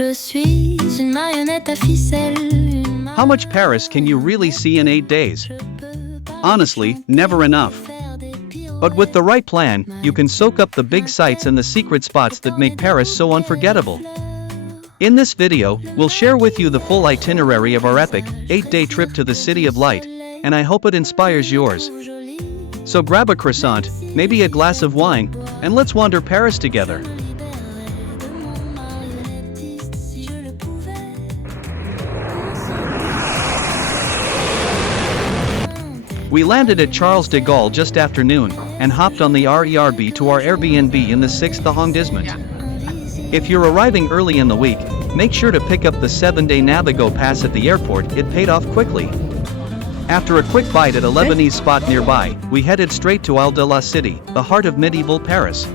Je suis une marionnette à ficelle. How much Paris can you really see in 8 days? Honestly, never enough. But with the right plan, you can soak up the big sights and the secret spots that make Paris so unforgettable. In this video, we'll share with you the full itinerary of our epic, 8-day trip to the City of Light, and I hope it inspires yours. So grab a croissant, maybe a glass of wine, and let's wander Paris together. We landed at Charles de Gaulle just after noon, and hopped on the RERB to our Airbnb in the 6th arrondissement. If you're arriving early in the week, make sure to pick up the 7-day Navigo pass at the airport, it paid off quickly. After a quick bite at a Lebanese spot nearby, we headed straight to Ile de la Cité, the heart of medieval Paris.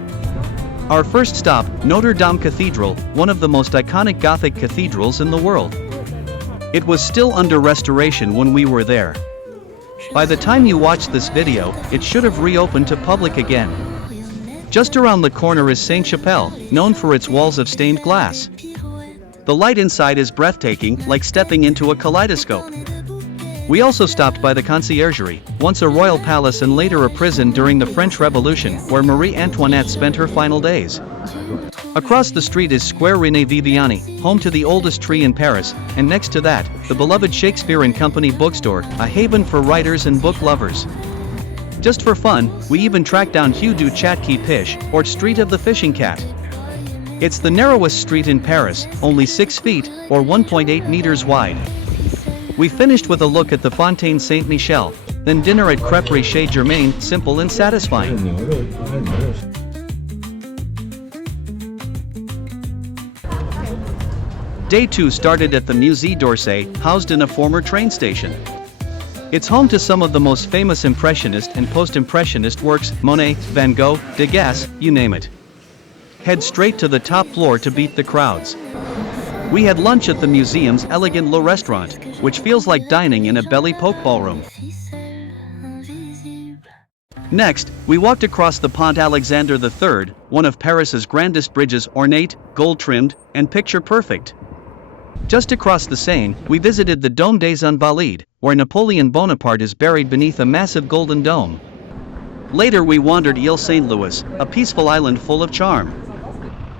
Our first stop, Notre Dame Cathedral, one of the most iconic Gothic cathedrals in the world. It was still under restoration when we were there. By the time you watch this video, it should have reopened to public again. Just around the corner is Sainte-Chapelle, known for its walls of stained glass. The light inside is breathtaking, like stepping into a kaleidoscope. We also stopped by the Conciergerie, once a royal palace and later a prison during the French Revolution, where Marie Antoinette spent her final days. Across the street is Square René Viviani, home to the oldest tree in Paris, and next to that, the beloved Shakespeare & Company bookstore, a haven for writers and book lovers. Just for fun, we even tracked down Rue du Chat qui Piche, or Street of the Fishing Cat. It's the narrowest street in Paris, only 6 feet, or 1.8 meters wide. We finished with a look at the Fontaine Saint-Michel, then dinner at Crêperie Chez Germain, simple and satisfying. Day 2 started at the Musée d'Orsay, housed in a former train station. It's home to some of the most famous Impressionist and Post-Impressionist works, Monet, Van Gogh, Degas, you name it. Head straight to the top floor to beat the crowds. We had lunch at the museum's elegant Le Restaurant, which feels like dining in a belly poke ballroom. Next, we walked across the Pont Alexander III, one of Paris's grandest bridges, ornate, gold-trimmed, and picture-perfect. Just across the Seine, we visited the Dôme des Invalides, where Napoleon Bonaparte is buried beneath a massive golden dome. Later we wandered Île Saint-Louis, a peaceful island full of charm.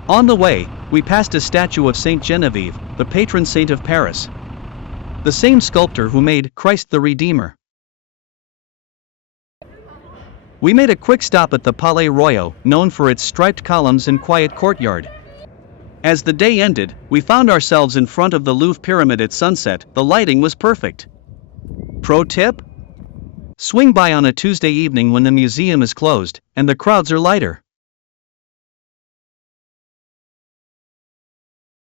On the way, we passed a statue of Saint Genevieve, the patron saint of Paris. The same sculptor who made Christ the Redeemer. We made a quick stop at the Palais Royal, known for its striped columns and quiet courtyard. As the day ended, we found ourselves in front of the Louvre Pyramid at sunset. The lighting was perfect. Pro tip? Swing by on a Tuesday evening when the museum is closed, and the crowds are lighter.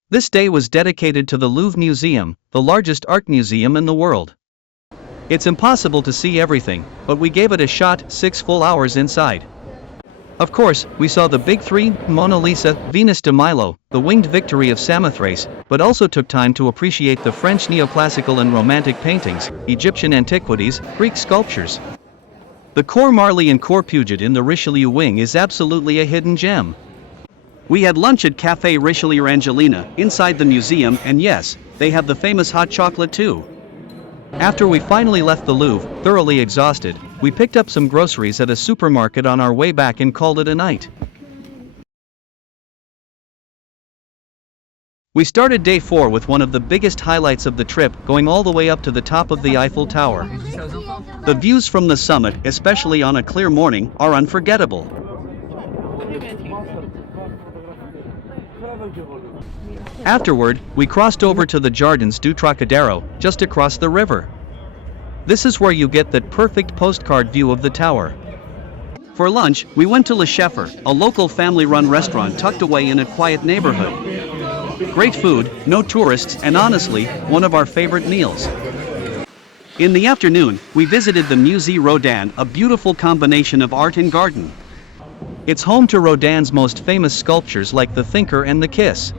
This day was dedicated to the Louvre Museum, the largest art museum in the world. It's impossible to see everything, but we gave it a shot, 6 full hours inside. Of course, we saw the big three, Mona Lisa, Venus de Milo, the Winged Victory of Samothrace, but also took time to appreciate the French neoclassical and romantic paintings, Egyptian antiquities, Greek sculptures. The Cours Marly and Cours Puget in the Richelieu wing is absolutely a hidden gem. We had lunch at Café Richelieu Angelina, inside the museum, and yes, they have the famous hot chocolate too. After we finally left the Louvre, thoroughly exhausted, we picked up some groceries at a supermarket on our way back and called it a night. We started day 4 with one of the biggest highlights of the trip, going all the way up to the top of the Eiffel Tower. The views from the summit, especially on a clear morning, are unforgettable. Afterward, we crossed over to the Jardins du Trocadero, just across the river. This is where you get that perfect postcard view of the tower. For lunch, we went to Le Cheffer, a local family-run restaurant tucked away in a quiet neighborhood. Great food, no tourists, and honestly, one of our favorite meals. In the afternoon, we visited the Musée Rodin, a beautiful combination of art and garden. It's home to Rodin's most famous sculptures like The Thinker and The Kiss.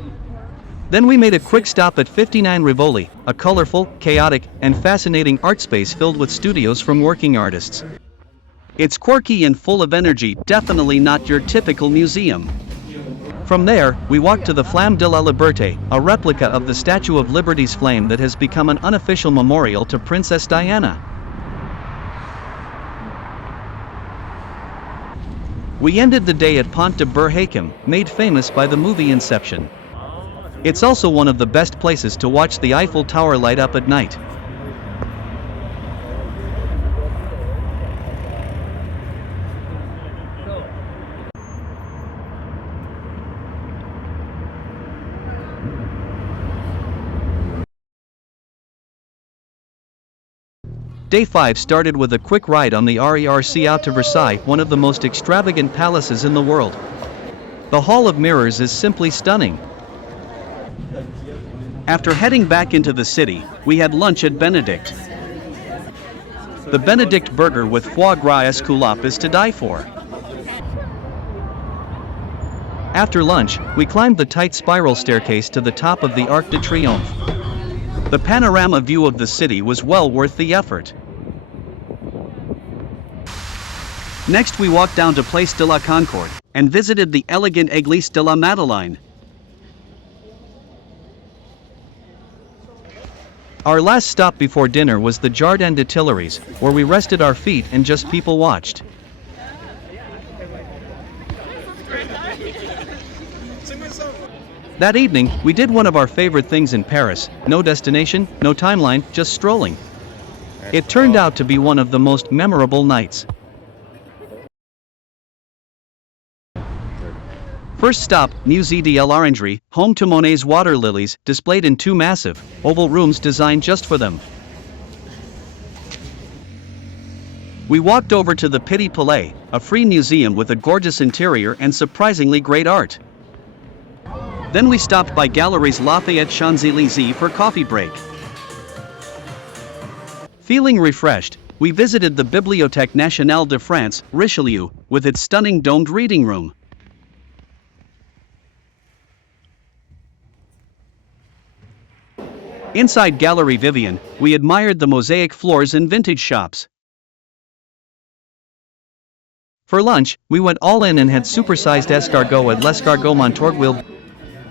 Then we made a quick stop at 59 Rivoli, a colorful, chaotic, and fascinating art space filled with studios from working artists. It's quirky and full of energy, definitely not your typical museum. From there, we walked to the Flamme de la Liberté, a replica of the Statue of Liberty's flame that has become an unofficial memorial to Princess Diana. We ended the day at Pont de Berhakim, made famous by the movie Inception. It's also one of the best places to watch the Eiffel Tower light up at night. Day 5 started with a quick ride on the RERC out to Versailles, one of the most extravagant palaces in the world. The Hall of Mirrors is simply stunning. After heading back into the city, we had lunch at Benedict. The Benedict burger with foie gras escalope is to die for. After lunch, we climbed the tight spiral staircase to the top of the Arc de Triomphe. The panorama view of the city was well worth the effort. Next we walked down to Place de la Concorde, and visited the elegant Église de la Madeleine. Our last stop before dinner was the Jardin des Tuileries, where we rested our feet and just people watched. That evening, we did one of our favorite things in Paris: no destination, no timeline, just strolling. It turned out to be one of the most memorable nights. First stop, Musée de l'Orangerie, home to Monet's water lilies, displayed in two massive, oval rooms designed just for them. We walked over to the Petit Palais, a free museum with a gorgeous interior and surprisingly great art. Then we stopped by Galeries Lafayette Champs-Élysées for coffee break. Feeling refreshed, we visited the Bibliothèque Nationale de France, Richelieu, with its stunning domed reading room. Inside Galerie Vivienne, we admired the mosaic floors and vintage shops. For lunch, we went all in and had supersized escargot at L'Escargot Montorgueil,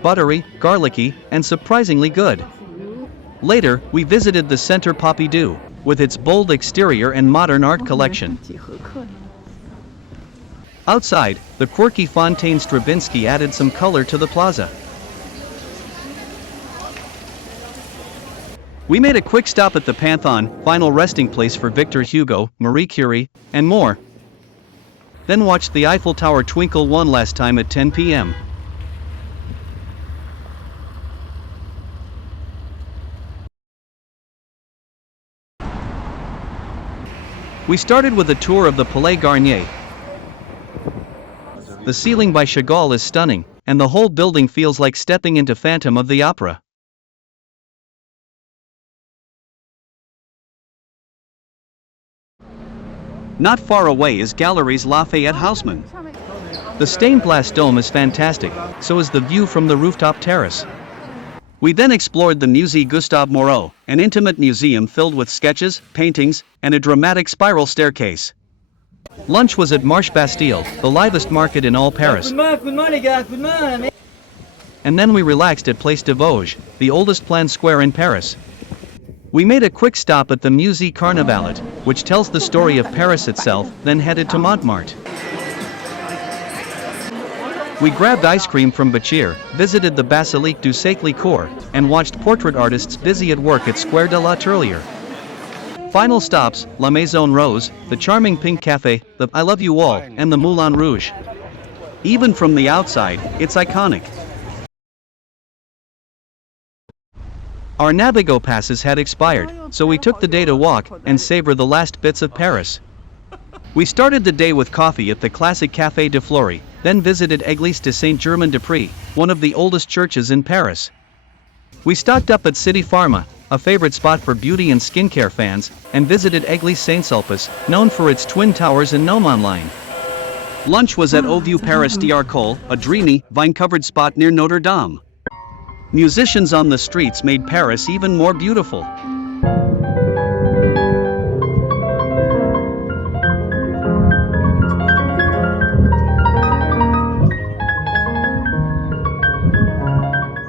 buttery, garlicky, and surprisingly good. Later, we visited the Centre Pompidou, with its bold exterior and modern art collection. Outside, the quirky Fontaine Stravinsky added some color to the plaza. We made a quick stop at the Pantheon, final resting place for Victor Hugo, Marie Curie, and more. Then watched the Eiffel Tower twinkle one last time at 10 p.m. We started with a tour of the Palais Garnier. The ceiling by Chagall is stunning, and the whole building feels like stepping into Phantom of the Opera. Not far away is Galeries Lafayette Haussmann. The stained glass dome is fantastic, so is the view from the rooftop terrace. We then explored the Musée Gustave Moreau, an intimate museum filled with sketches, paintings, and a dramatic spiral staircase. Lunch was at Marché Bastille, the livest market in all Paris. And then we relaxed at Place de Vosges, the oldest planned square in Paris. We made a quick stop at the Musée Carnavalet, which tells the story of Paris itself, then headed to Montmartre. We grabbed ice cream from Bachir, visited the Basilique du Sacré-Cœur, and watched portrait artists busy at work at Square de la Tourlière. Final stops, La Maison Rose, the charming Pink Café, the I Love You All, and the Moulin Rouge. Even from the outside, it's iconic. Our Navigo passes had expired, so we took the day to walk and savor the last bits of Paris. We started the day with coffee at the classic Café de Fleury, then visited Église de Saint-Germain-des-Prés, one of the oldest churches in Paris. We stocked up at City Pharma, a favorite spot for beauty and skincare fans, and visited Église Saint-Sulpice, known for its twin towers and Noman line. Lunch was at Au Vieux Paris d'Arcole, a dreamy, vine-covered spot near Notre Dame. Musicians on the streets made Paris even more beautiful.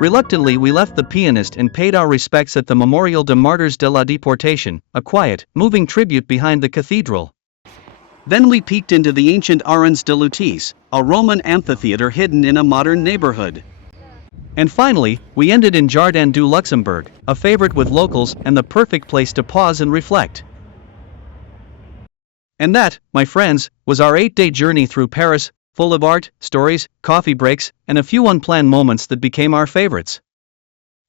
Reluctantly we left the pianist and paid our respects at the Memorial de Martyrs de la Déportation, a quiet, moving tribute behind the cathedral. Then we peeked into the ancient Arons de Lutis, a Roman amphitheater hidden in a modern neighborhood. And finally, we ended in Jardin du Luxembourg, a favorite with locals and the perfect place to pause and reflect. And that, my friends, was our 8-day journey through Paris, full of art, stories, coffee breaks, and a few unplanned moments that became our favorites.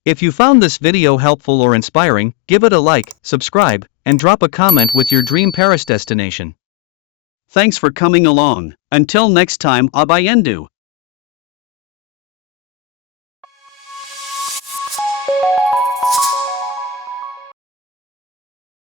If you found this video helpful or inspiring, give it a like, subscribe, and drop a comment with your dream Paris destination. Thanks for coming along. Until next time, à bientôt.